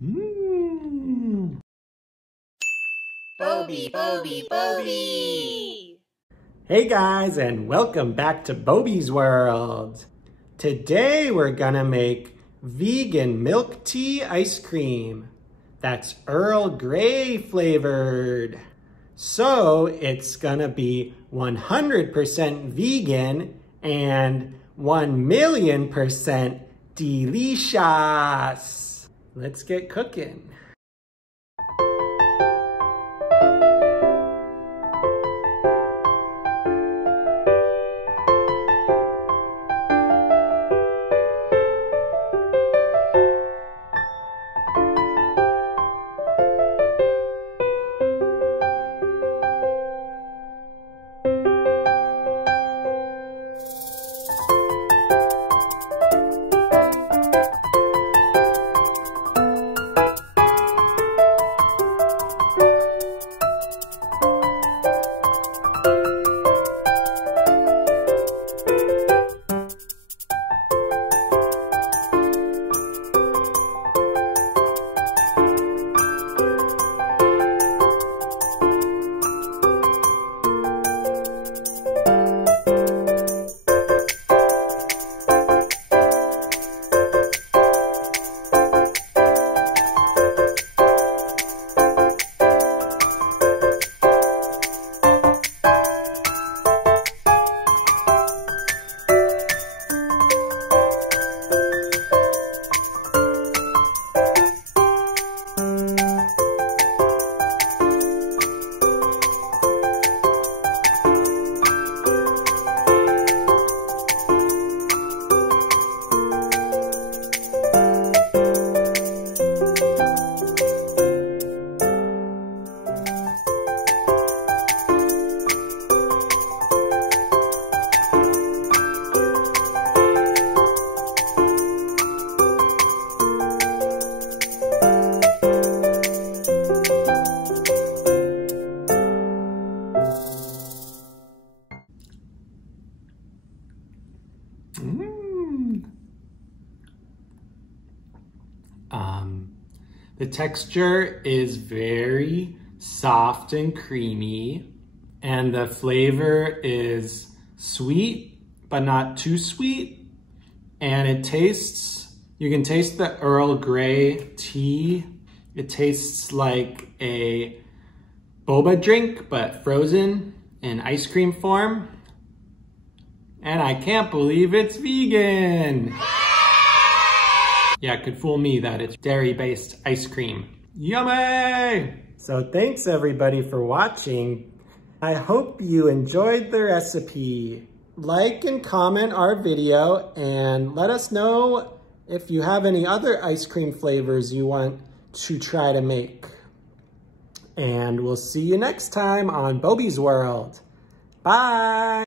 Mmm. Boby, Boby, Boby! Hey guys, and welcome back to Boby's World. Today we're gonna make vegan milk tea ice cream. That's Earl Grey flavored. So it's gonna be 100% vegan and 1,000,000% delicious. Let's get cooking. The texture is very soft and creamy, and the flavor is sweet, but not too sweet. And it tastes, you can taste the Earl Grey tea. It tastes like a boba drink, but frozen in ice cream form. And I can't believe it's vegan. Yeah, it could fool me that it's dairy-based ice cream. Yummy! So thanks everybody for watching. I hope you enjoyed the recipe. Like and comment our video and let us know if you have any other ice cream flavors you want to try to make. And we'll see you next time on Boby's World. Bye!